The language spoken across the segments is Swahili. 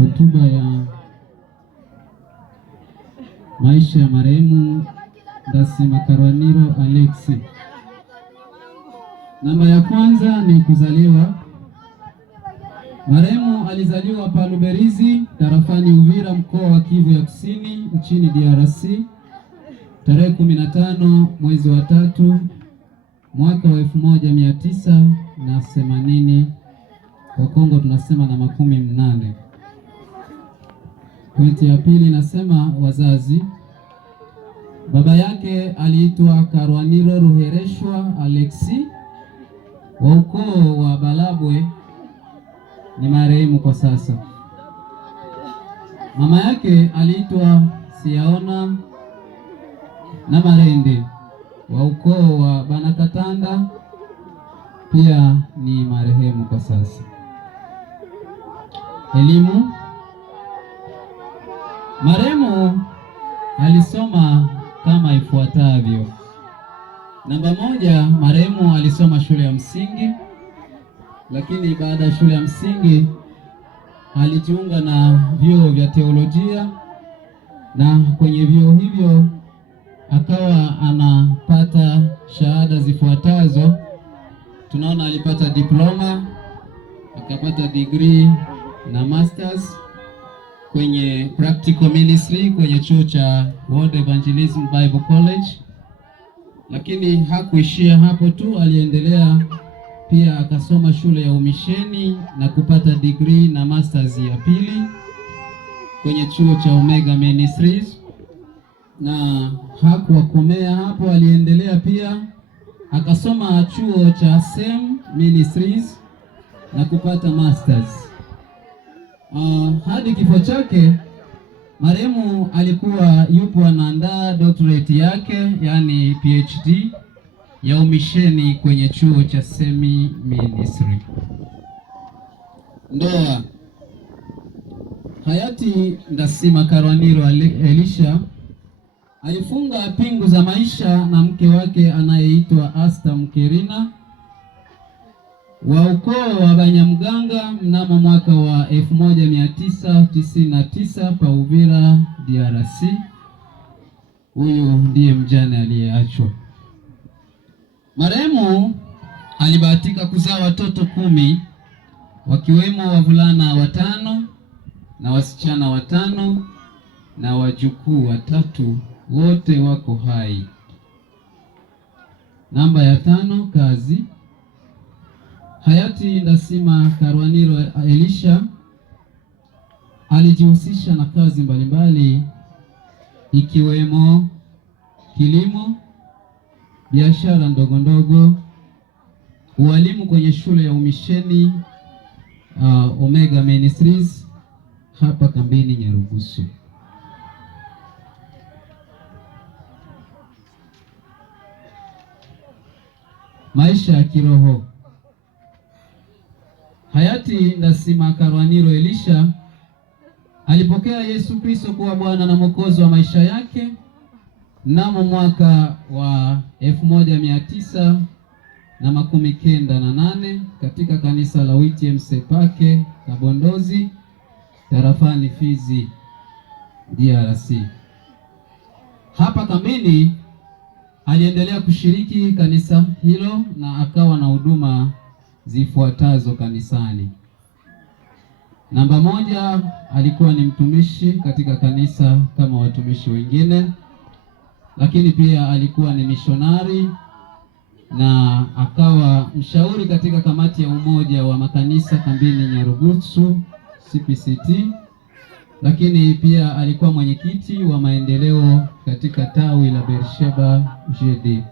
hotuba ya maisha ya marehemu Ndasima Karwaniro Alexi. Namba ya kwanza ni kuzaliwa. Marehemu alizaliwa pa Luberizi, tarafani Uvira, mkoa wa Kivu ya Kusini, nchini DRC, tarehe 15 mwezi wa 3 mwaka wa 1980. Kwa Kongo tunasema na 18. Pointi ya pili nasema wazazi. Baba yake aliitwa Karwaniro Ruhereshwa Alexi wa ukoo wa Balabwe, ni marehemu kwa sasa. Mama yake aliitwa Siaona na Marende wa ukoo wa Banakatanda, pia ni marehemu kwa sasa. Elimu. Marehemu alisoma kama ifuatavyo. Namba 1, marehemu alisoma shule ya msingi, lakini baada ya shule ya msingi alijiunga na vyuo vya teolojia, na kwenye vyuo hivyo akawa anapata shahada zifuatazo. Tunaona alipata diploma, akapata degree na masters kwenye practical ministry kwenye chuo cha World Evangelism Bible College. Lakini hakuishia hapo tu, aliendelea pia akasoma shule ya umisheni na kupata degree na masters ya pili kwenye chuo cha Omega Ministries. Na hakuwakomea hapo, aliendelea pia akasoma chuo cha Same Ministries na kupata masters. Hadi kifo chake marehemu alikuwa yupo anaandaa doctorate yake, yani PhD ya umisheni kwenye chuo cha Semi Ministry. Ndoa. Hayati Ndasima Karwaniro Elisha alifunga pingu za maisha na mke wake anayeitwa Asta Mkerina wa ukoo wa Banyamganga mnamo mwaka wa 1999 pa Uvira, DRC. Huyu ndiye mjane aliyeachwa. Marehemu alibahatika kuzaa watoto 10, wakiwemo wavulana 5 na wasichana 5 na wajukuu 3, wote wako hai. Namba ya 5, kazi. Hayati Ndasima Karwaniro Elisha alijihusisha na kazi mbalimbali ikiwemo kilimo, biashara ndogo ndogo, ualimu kwenye shule ya umisheni Omega Ministries hapa kambini Nyarugusu. Maisha ya kiroho. Hayati Ndasima Karwaniro Elisha alipokea Yesu Kristo kuwa Bwana na Mwokozi wa maisha yake mnamo mwaka wa 1998 katika kanisa la UTMC Pake Kabondozi, tarafani Fizi, DRC. Hapa kambini aliendelea kushiriki kanisa hilo na akawa na huduma zifuatazo kanisani. Namba 1, alikuwa ni mtumishi katika kanisa kama watumishi wengine, lakini pia alikuwa ni mishonari na akawa mshauri katika kamati ya umoja wa makanisa kambini Nyarugusu CPCT, lakini pia alikuwa mwenyekiti wa maendeleo katika tawi la Beersheba JD.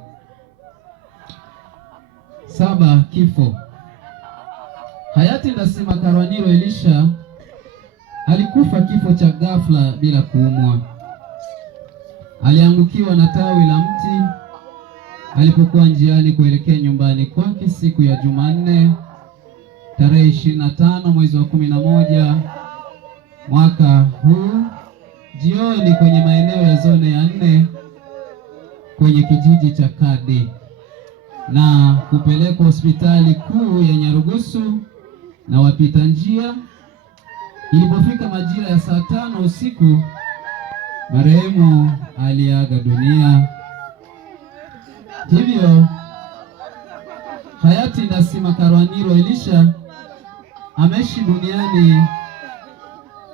7, kifo. Hayati Ndasima Karwaniro Elisha alikufa kifo cha ghafla bila kuumwa. Aliangukiwa na tawi la mti alipokuwa njiani kuelekea nyumbani kwake siku ya Jumanne tarehe 25 mwezi wa 11 mwaka huu jioni kwenye maeneo ya zone ya 4 kwenye kijiji cha Kade na kupelekwa hospitali kuu ya Nyarugusu na wapita njia Ilipofika majira ya saa 5 usiku, marehemu aliaga dunia. Hivyo hayati Ndasima Karwaniro Elisha ameishi duniani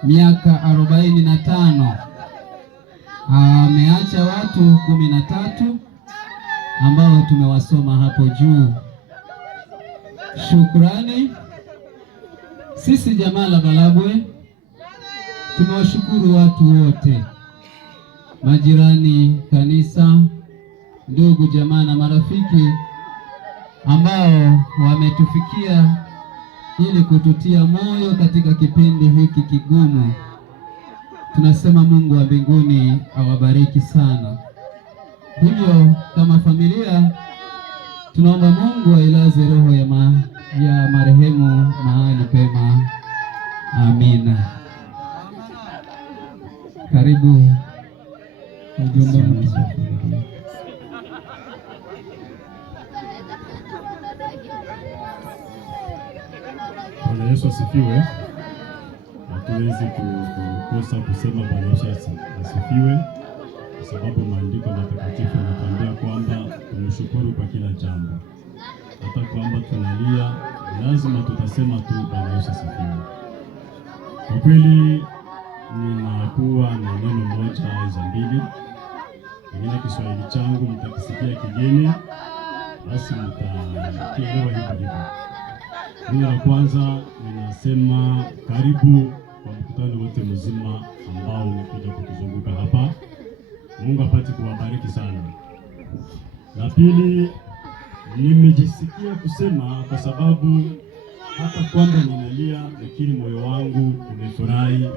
miaka 45. Ameacha watu 13 ambao tumewasoma hapo juu. Shukrani. Sisi jamaa la Balabwe tumewashukuru watu wote, majirani, kanisa, ndugu, jamaa na marafiki ambao wametufikia ili kututia moyo katika kipindi hiki kigumu. Tunasema Mungu wa mbinguni awabariki sana. Hivyo kama familia tunaomba Mungu ailaze roho ya marehemu mahali pema. Amina. Karibu mjomba mtu. Bwana Yesu asifiwe. Hatuwezi kukosa kusema Bwana Yesu asifiwe, kwa sababu maandiko matakatifu yanatuambia kwamba tumshukuru kwa kila jambo. Hata kwamba tunalia, lazima tutasema tu Bwana Yesu asifiwe. Kwa kweli ninakuwa na neno moja au mbili, pengine Kiswahili changu mtakisikia kigeni, basi mtakielewa hivyo hivyo. Neno la kwanza ninasema karibu kwa mkutano wote mzima ambao umekuja kutuzunguka hapa. Mungu apate kuwabariki sana. La pili, nimejisikia kusema kwa sababu hata kwamba ninalia, lakini moyo wangu umefurahi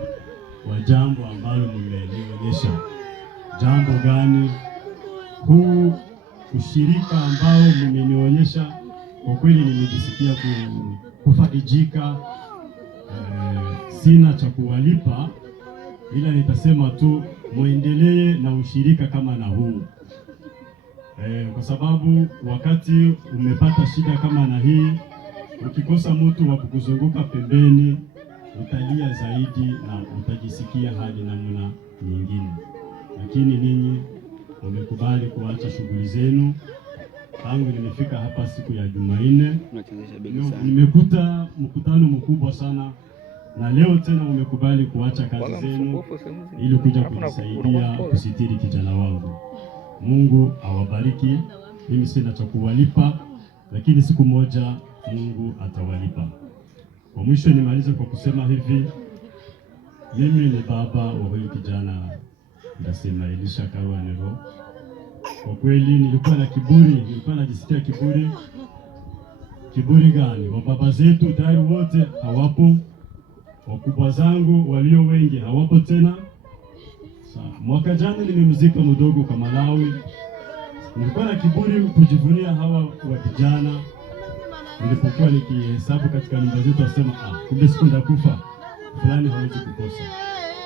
kwa jambo ambalo mmenionyesha. Jambo gani? Huu ushirika ambao mmenionyesha, kwa kweli nimejisikia kufarijika. Sina cha kuwalipa, ila nitasema tu muendelee na ushirika kama na huu. Kwa sababu wakati umepata shida kama na hii, ukikosa mtu wa kukuzunguka pembeni, utalia zaidi na utajisikia hali namna nyingine. Lakini ninyi mmekubali kuacha shughuli zenu. Tangu nimefika hapa siku ya Jumanne, nimekuta mkutano mkubwa sana, na leo tena umekubali kuacha kazi zenu ili kuja kunisaidia kusitiri kijana wangu. Mungu awabariki. Mimi sina cha kuwalipa, lakini siku moja Mungu atawalipa. Kwa mwisho nimalize kwa kusema hivi, mimi ni baba wa huyu kijana Ndasima Elisha Karwaniro. Kwa kweli nilikuwa na kiburi, nilikuwa najisikia kiburi. Kiburi gani? Wa baba zetu tayari wote hawapo, wakubwa zangu walio wengi hawapo tena. Mwaka jana nimemzika mdogo kwa Malawi. Nilikuwa na kiburi kujivunia hawa wa vijana. Nilipokuwa nikihesabu katika nyumba zetu, asema kumbe siku ndakufa fulani hawezi kukosa.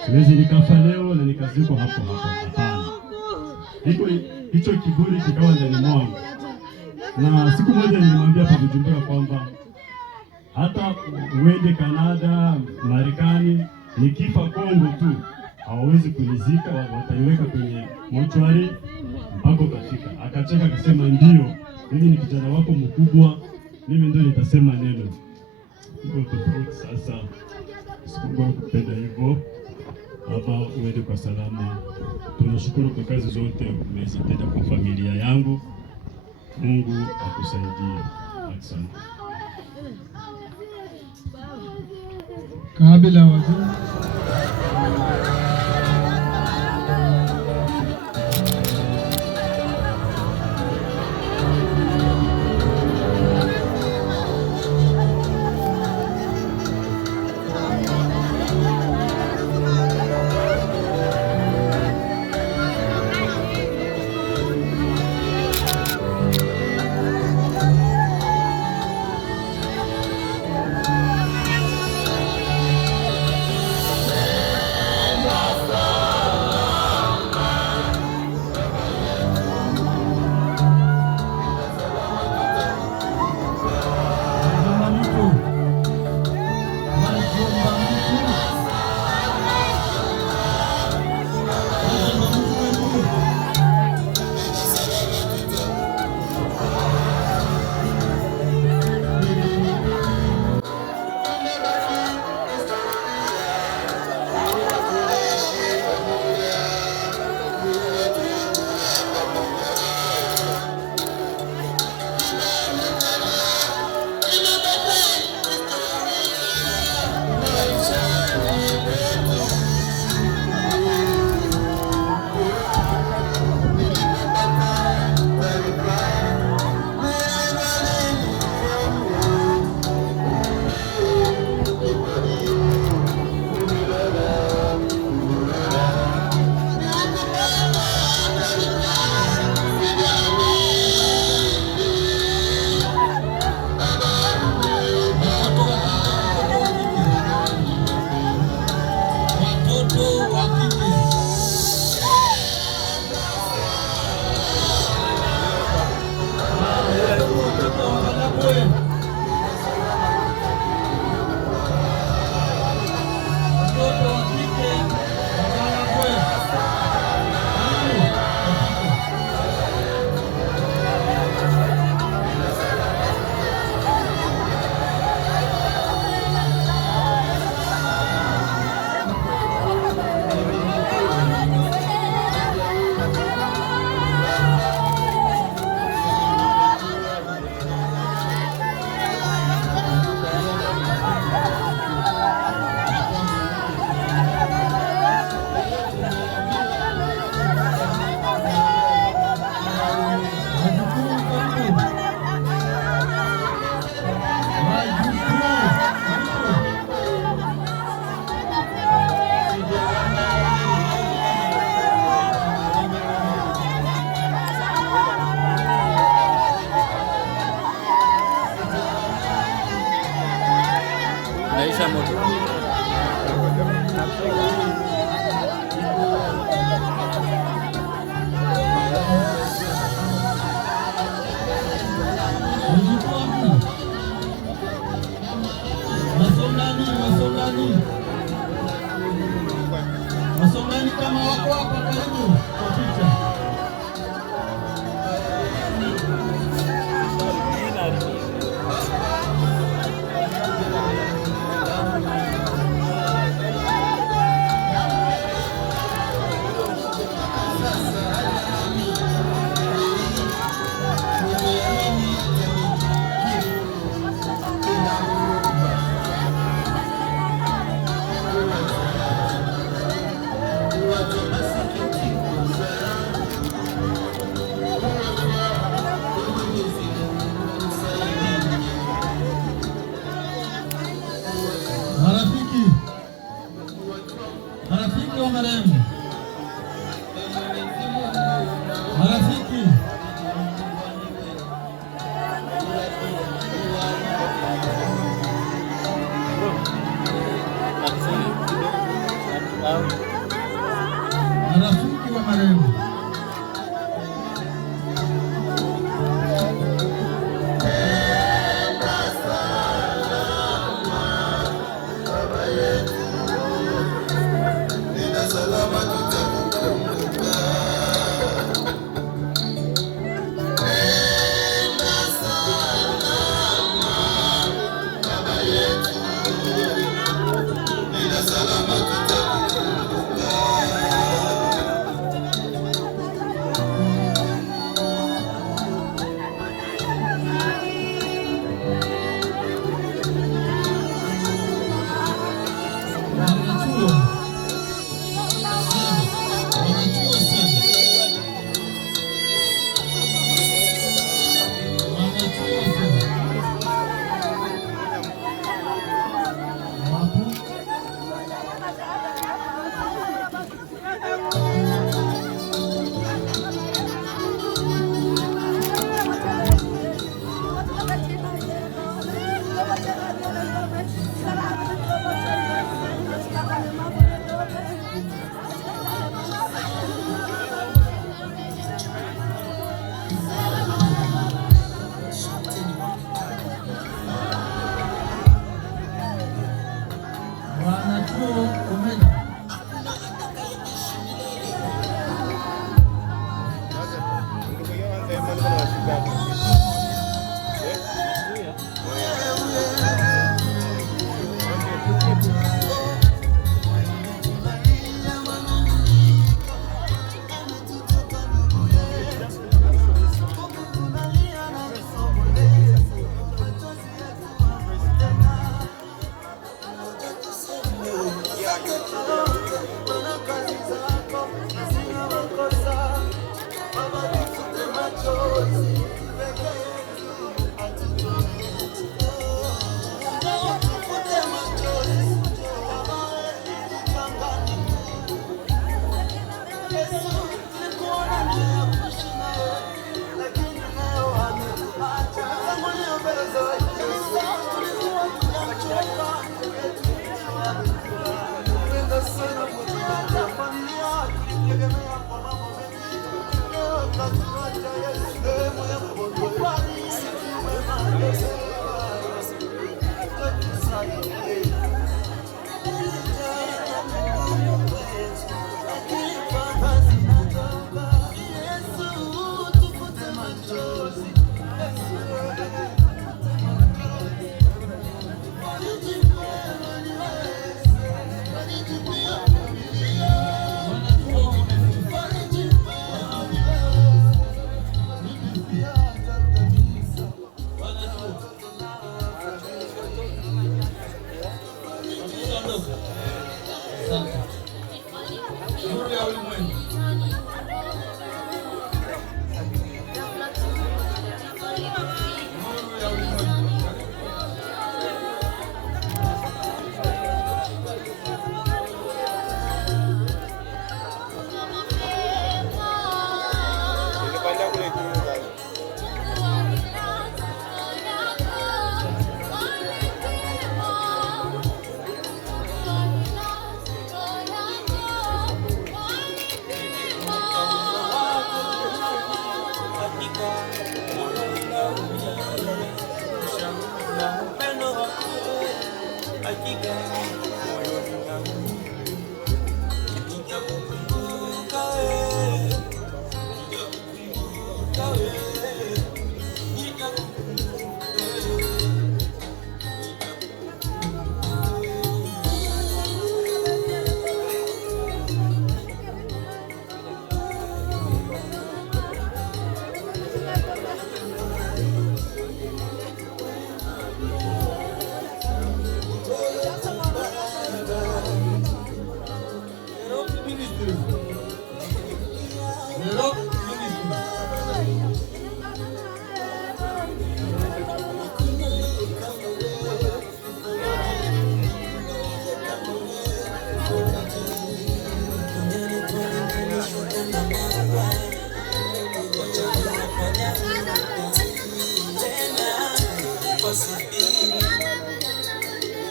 Siwezi nikafa leo na nikazikwa hapo hapo. Hapana. Hicho kiburi kikawa ndani mwangu. Na siku moja nilimwambia Papa Bujumbura kwamba hata uende Kanada, Marekani, nikifa Kongo tu hawawezi kunizika, wataiweka kwenye mochwari mpaka utafika. Akacheka akasema, ndio, mimi ni kijana wako mkubwa, mimi ndio nitasema neno. Ndio tofauti sasa. Sikungoa kupenda hivyo. Baba, uende kwa salama. Tunashukuru kwa kazi zote umezitenda kwa familia yangu. Mungu akusaidie. Asante. Kabla wazee Aisha moto. Masongani kama wako hapa karibu kwa picha. Marafiki wa marehemu, marafiki wa marehemu,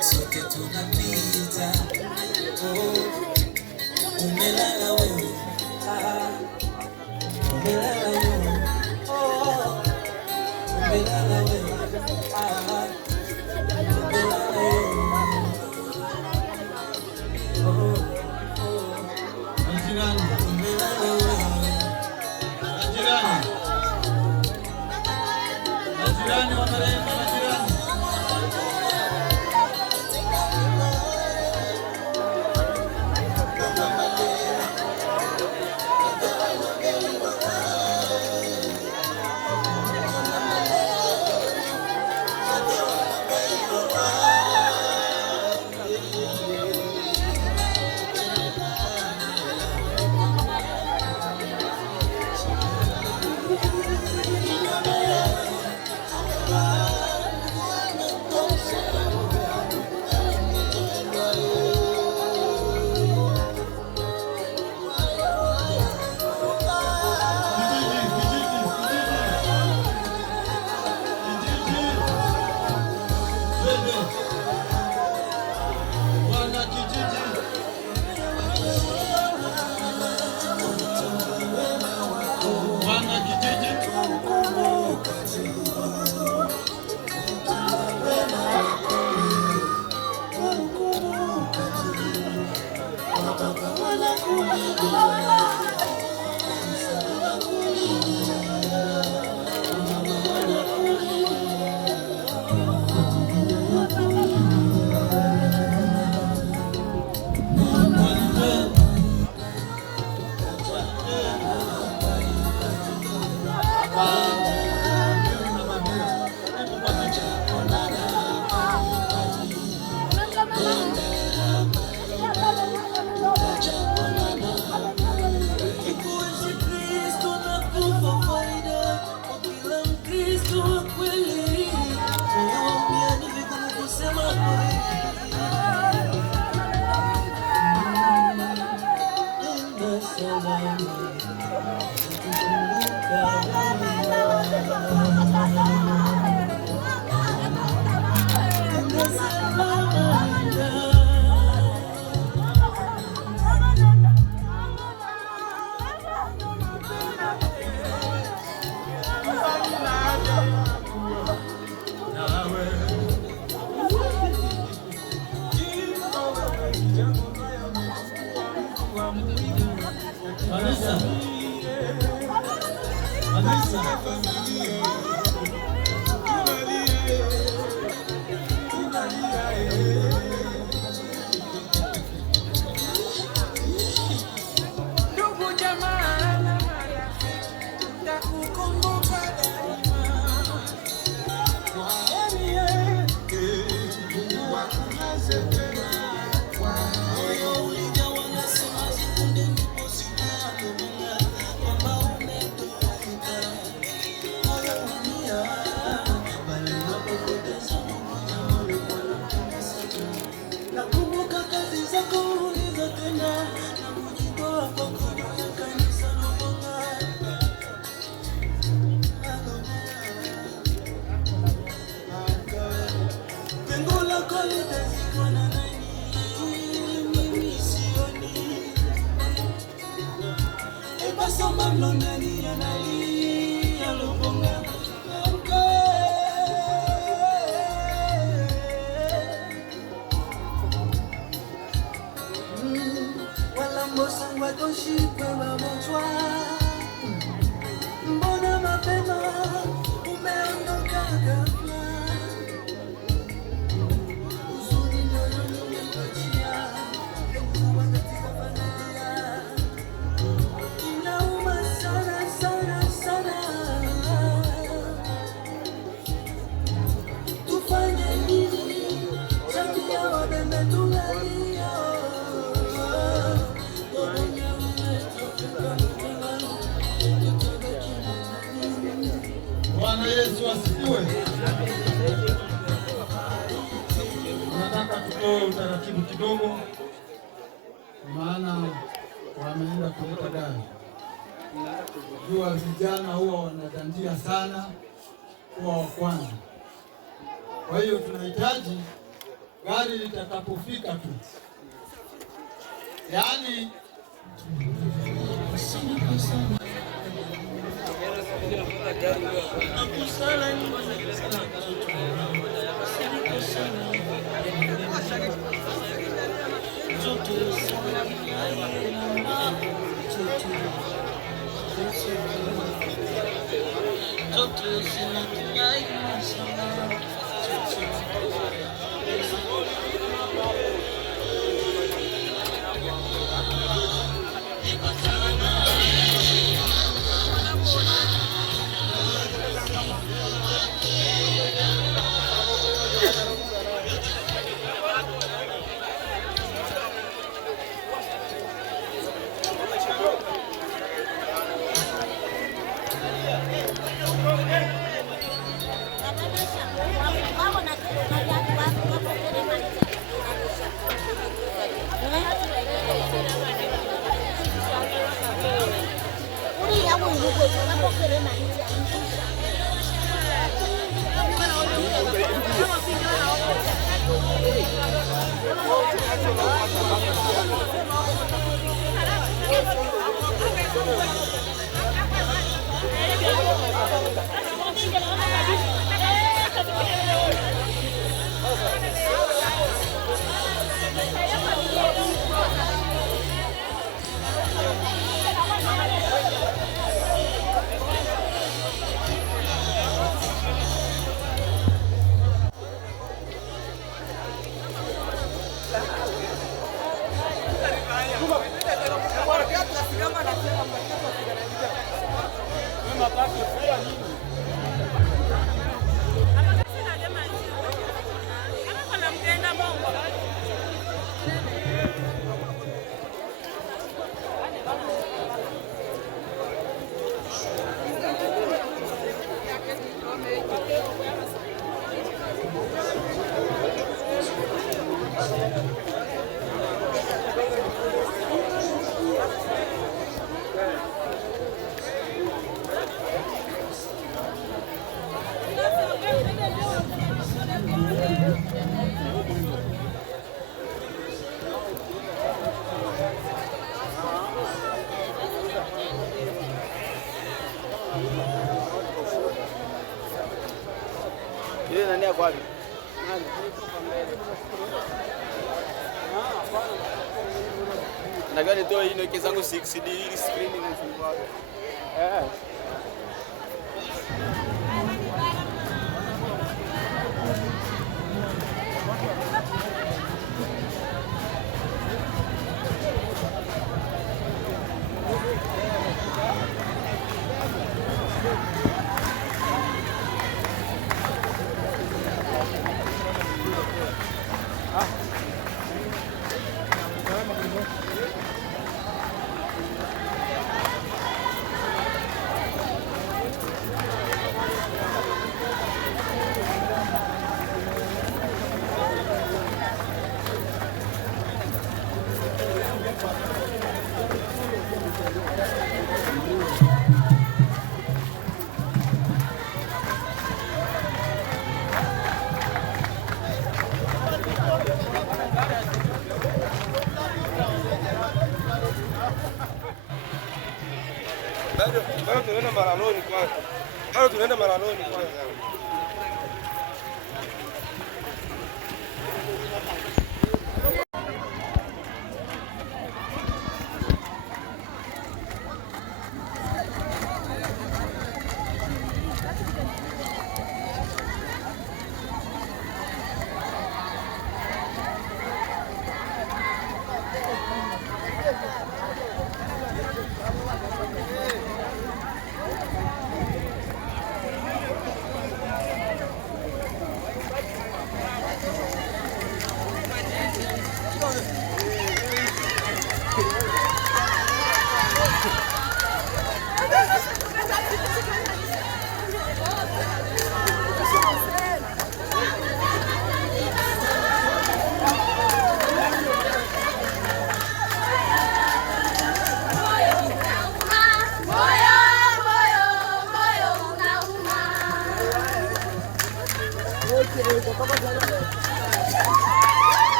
Sote tunapita, umelala wewe, umelala wewe, umelala wewe, Majirani wa marehemu, majirani. kidogo, maana wameenda kuleta gari. Jua vijana huwa wanadandia sana kuwa wa kwanza. Kwa hiyo tunahitaji gari litakapofika tu, yaani Ile nani yako wapi? Na gani toa hii niweke zangu 6D ili screen inasumbua. Bado tunaenda Maranoni kwanza. Bado tunaenda Maranoni kwanza.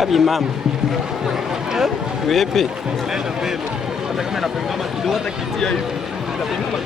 Abi mama. Vipi? Hata kama inapengama kidogo, hata kitia hivi. Inapengama.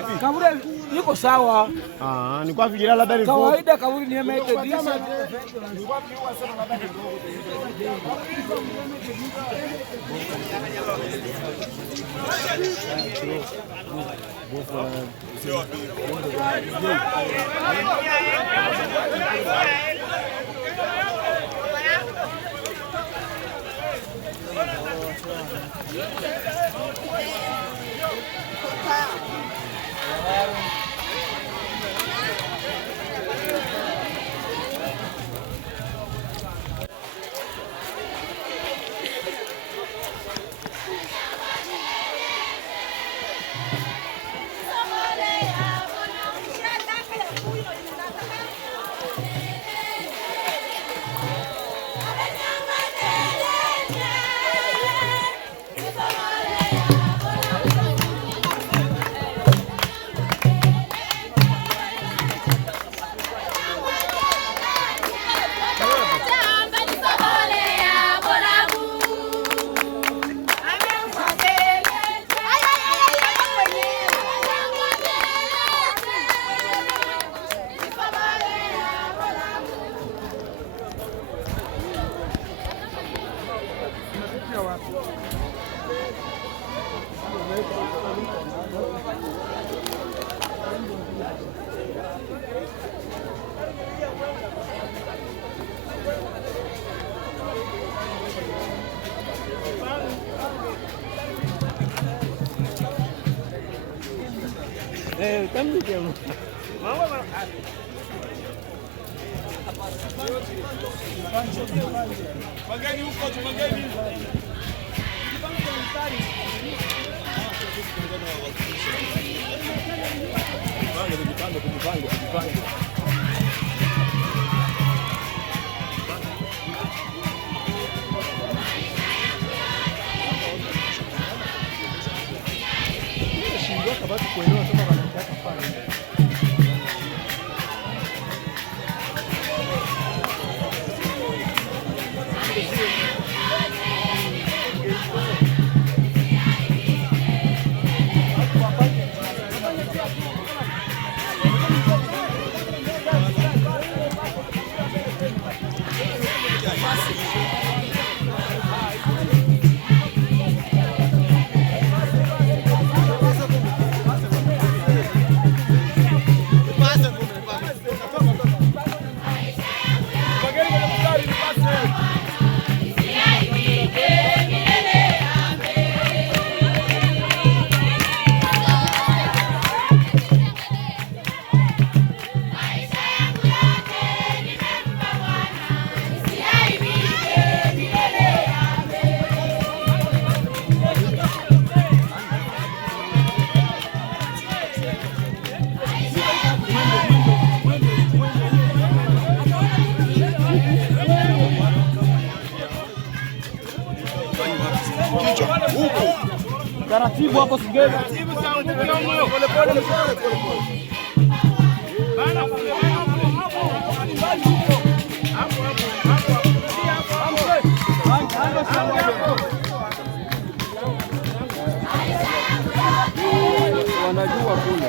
fupi. Kaburi yuko sawa. Ni kwa vile labda ni kawaida kaburi ni mete disa. Mageni huko tu mageni. taratibu hapo sigeni. Wanajua kule.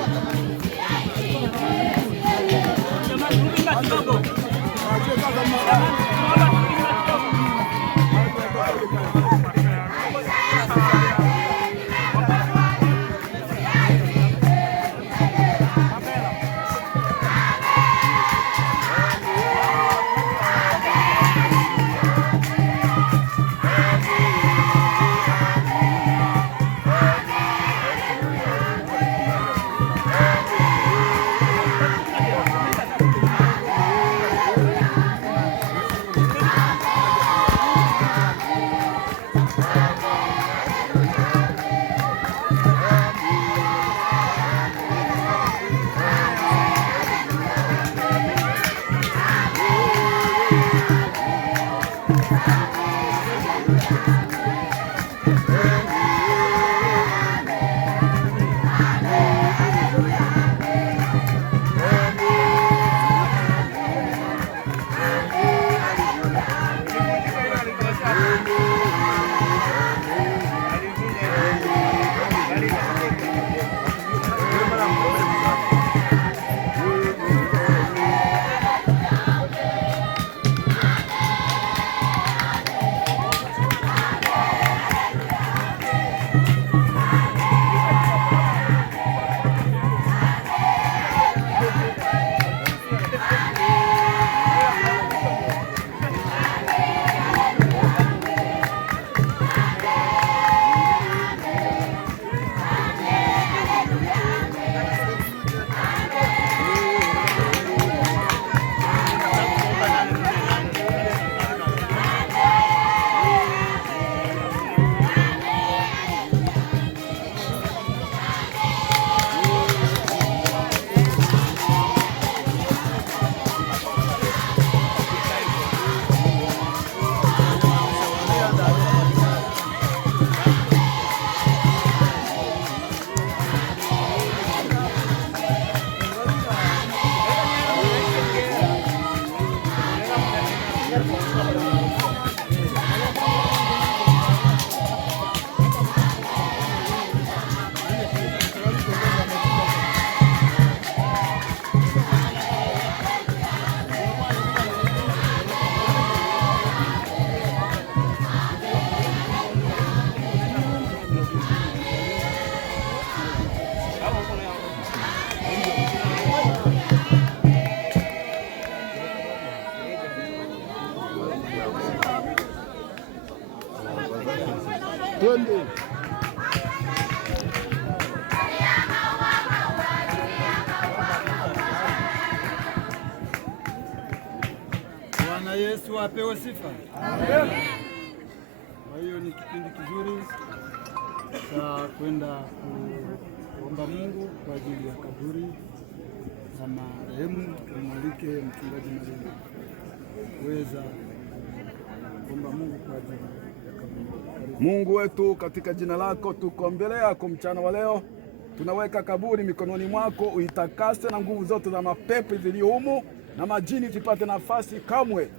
Yesu apewe sifa. Amen. Kwa hiyo ni kipindi kizuri cha kwenda kuomba Mungu kwa ajili ya kaburi la marehemu. Tumwalike mchungaji marehemu kuweza kuomba Mungu kwa ajili ya kaburi. Mungu wetu, katika jina lako tuko mbele yako mchana wa leo. Tunaweka kaburi mikononi mwako, uitakase na nguvu zote za mapepo zilizo humu na majini zipate nafasi kamwe.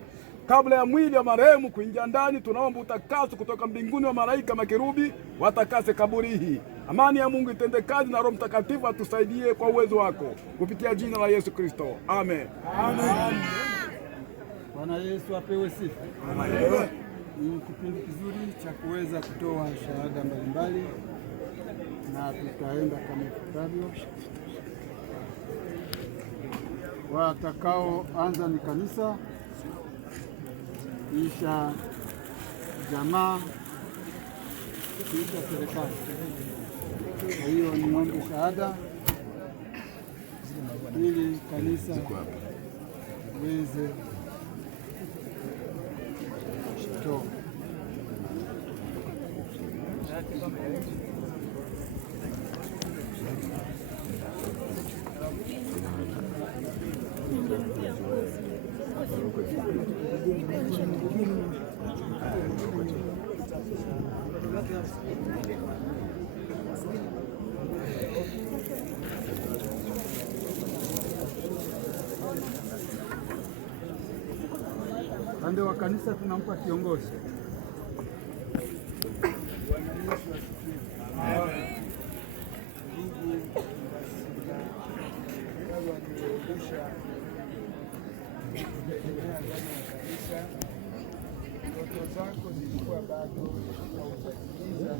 Kabla ya mwili wa marehemu kuingia ndani, tunaomba utakaso kutoka mbinguni wa malaika makerubi watakase kaburi hii. Amani ya Mungu itende kazi na Roho Mtakatifu atusaidie kwa uwezo wako, kupitia jina la Yesu Kristo. Amen. Amen. Bwana Yesu apewe sifa. Amen. Ni kipindi kizuri cha kuweza kutoa shahada mbalimbali, na tutaenda kama ifuatavyo. Watakaoanza ni kanisa, kisha jamaa, kisha serikali. Kwa hiyo ni mwombe shahada ili kanisa liweze kutoa. Upande wa kanisa tunampa kiongozi. Ndoto zako zilikuwa bado haujatimiza,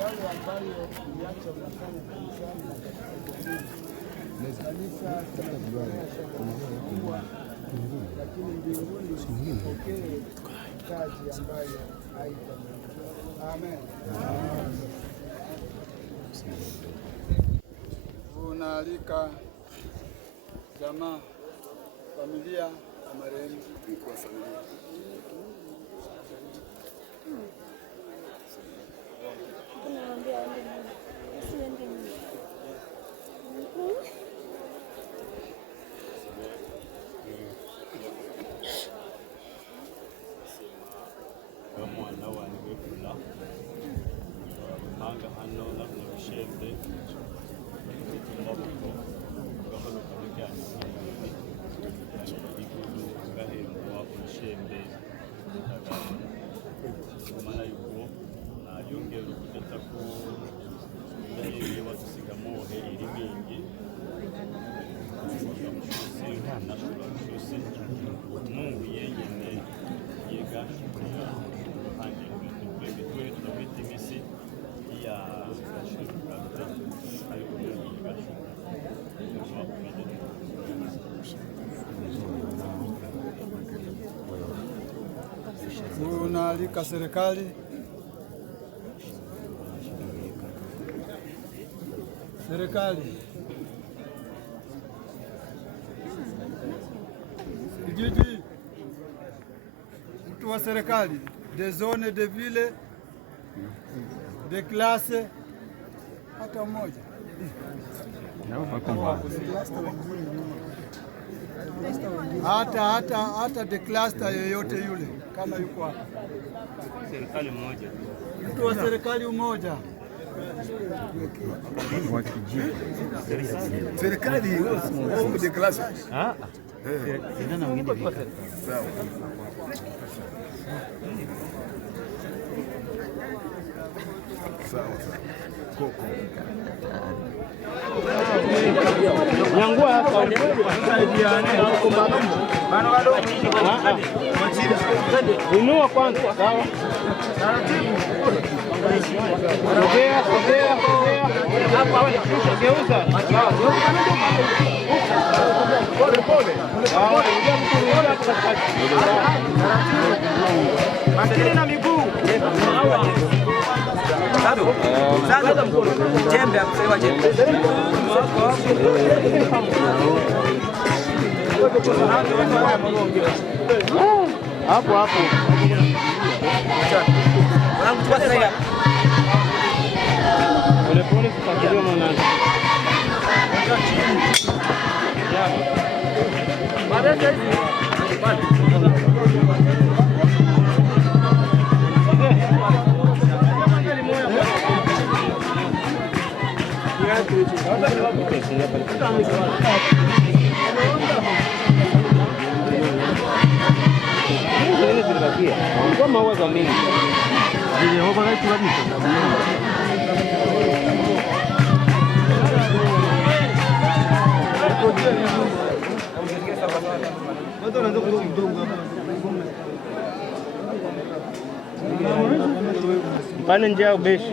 yale ambayo uliacha unafanya kanisani na katika jamii. Kanisa kubwa, lakini mbinguni usipokee kazi ambayo haitamalizika. Amen. Unaalika jamaa, familia ya marehemu. Mwana wanjye wekula mpanga hano nabishembe maboko gahoro kabijyanye n'ibintu gahembwa ushembe mana yuko nayongera kugeza ko ndaye wasiga mohe iri mingi Mungu yenyene yega Unaalika serikali. Kijiji, mtu wa serikali, de zone, de ville, de classe, hata mmoja. Hata de cluster yoyote yule kama yuko hapa. Serikali moja. Mtu wa serikali mmoja. Serikali au de classe. Ndio na mwingine. Sawa. Koko. Nyangua hapa. Bana bado. Inua kwanza, sawa? Taratibu. Sogea. Hapa wewe geuza. Pole. Ndio mtu hapo katikati. Taratibu. Na miguu. Sasa mkono. Jembe hapo, sema jembe. Hapo hapo. Pole pole tutakiwa mwanangu. Baadaye hizi. Kwa maua za mingi. Zile hoba na kabisa. Mpane njia ubeshi.